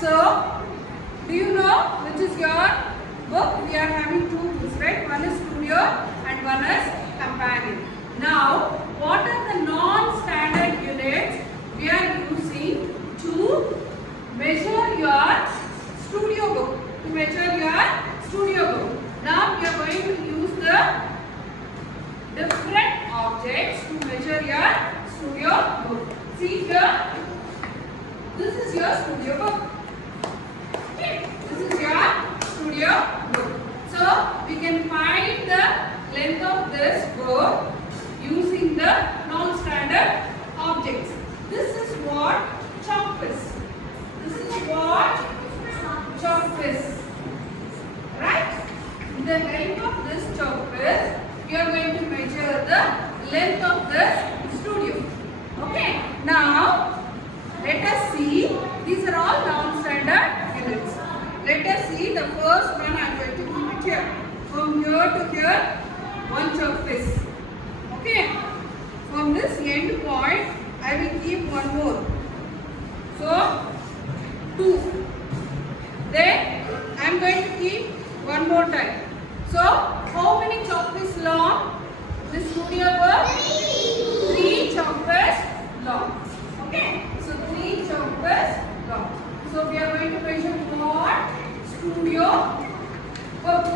So, do you know which is your book? We are having two books, right? One is Studio and one is Companion. Now, what are the non-standard units we are using to measure your studio book? To measure your studio book. Now, we are going to use the different objects to measure your studio book. See here, this is your studio book. Okay, this is your studio book. So, we can find the length of this book using the non-standard objects. This is what chalk is. This is what chalk is. Right? With the help of this chalk is, we are going to measure the length of this studio. Okay. Now, let us see. These are all non-standard units. Let us see the first one. I am going to keep it here. From here to here, one chalk piece. Okay. From this end point, I will keep one more. So, 2. Then, I am going to keep one more time. So, how many chalk pieces long? This studio book? 3 chalk pieces long. Okay. So, 3 chalk pieces long. So, we are going to measure what? Studio book.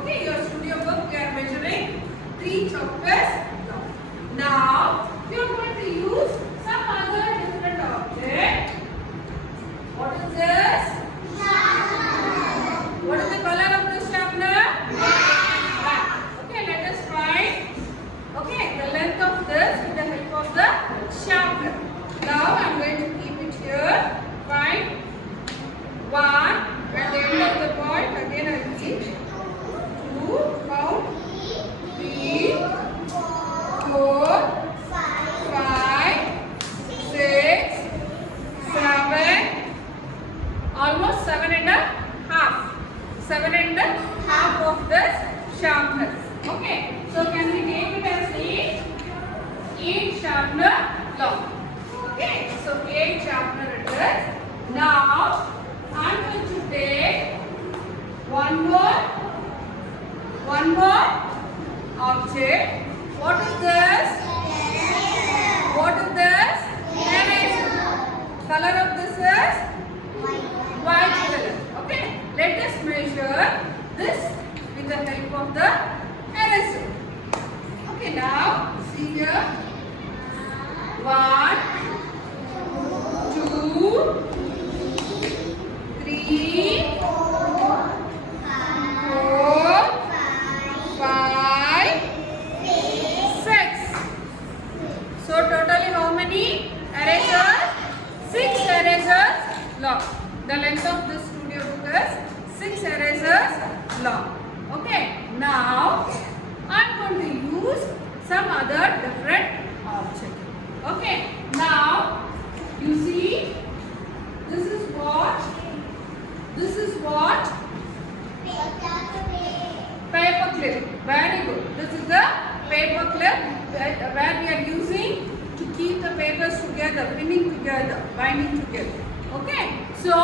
Okay, your studio book we are measuring 3 chalk pieces long. Now, we are going to use some other different object. What is this? What is the color of this sharpener? Black. Okay, let us find. Okay, the length of this with the help of the sharpener. Now I am going to keep it here. Find 1. At the end of the point, again I will keep 2. Count 3, 4, 5, 6, 7. Almost 7 and a half. 7 and a half of this sharpener. Okay. So can we take it as 8 sharpener long. Okay. So 8 sharpener it is. Now I am going to take one more object. What is this? What is this? Eraser. Color of this is white color. Okay. Let us measure this with the help of the eraser. Okay, now see here. 1, 2, 3, 4, 5, 6. So totally how many erasers? 6 erasers long. The length of this studio book is 6 erasers long. Okay. Now I am going to use some other different object. Okay. Now you see, this is what paper clip. Very good. This is the paper clip where we are using to keep the papers together, pinning together, binding together. Okay. So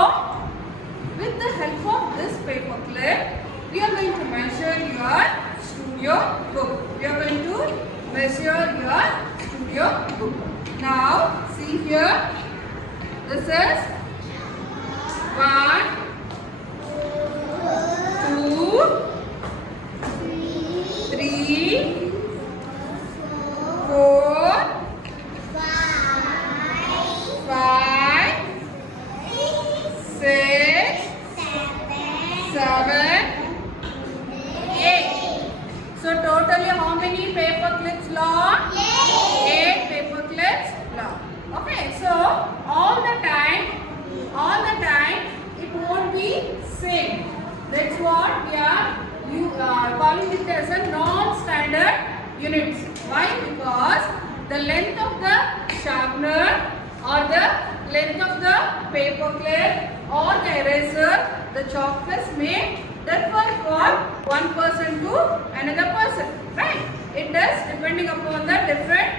with the help of this paper clip, we are going to measure your studio book. We are going to measure your studio book. Now, see here. This is 1, 2, 3, 4, 5, 6, 7, 8. So totally how many paper clips long? 8 paper clips long. Okay, so all the time it won't be same. That's what we are calling it as a non-standard units. Why? Because the length of the sharpener or the length of the paper clip or the eraser, the chalk piece may differ from one person to another person. Right? It does depending upon the different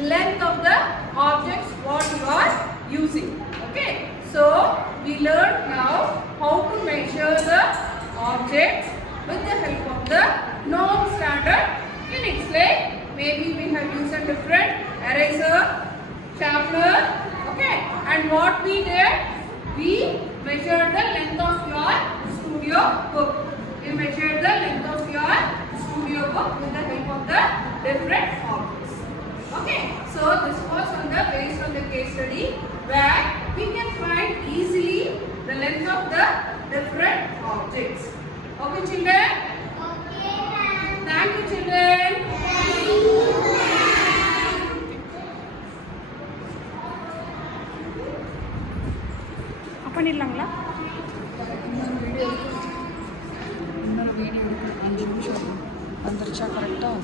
length of the objects what you are using. Okay. So we learned now how to measure the objects with the help of the non-standard units. Like maybe we have used a different eraser, sharpener, okay. And what we did? We measured the length of your studio book. We measured the length of your studio book with the help of the different objects. Okay. So this was based on the case study where we can find easily the length of the different objects. Okay, children? Okay, ma'am. Thank you, children. Thank you, பண்ணிடலாங்களா? இன்னொரு video எடுத்து 5 நிமிஷம் வந்துருச்சா கரெக்டாக?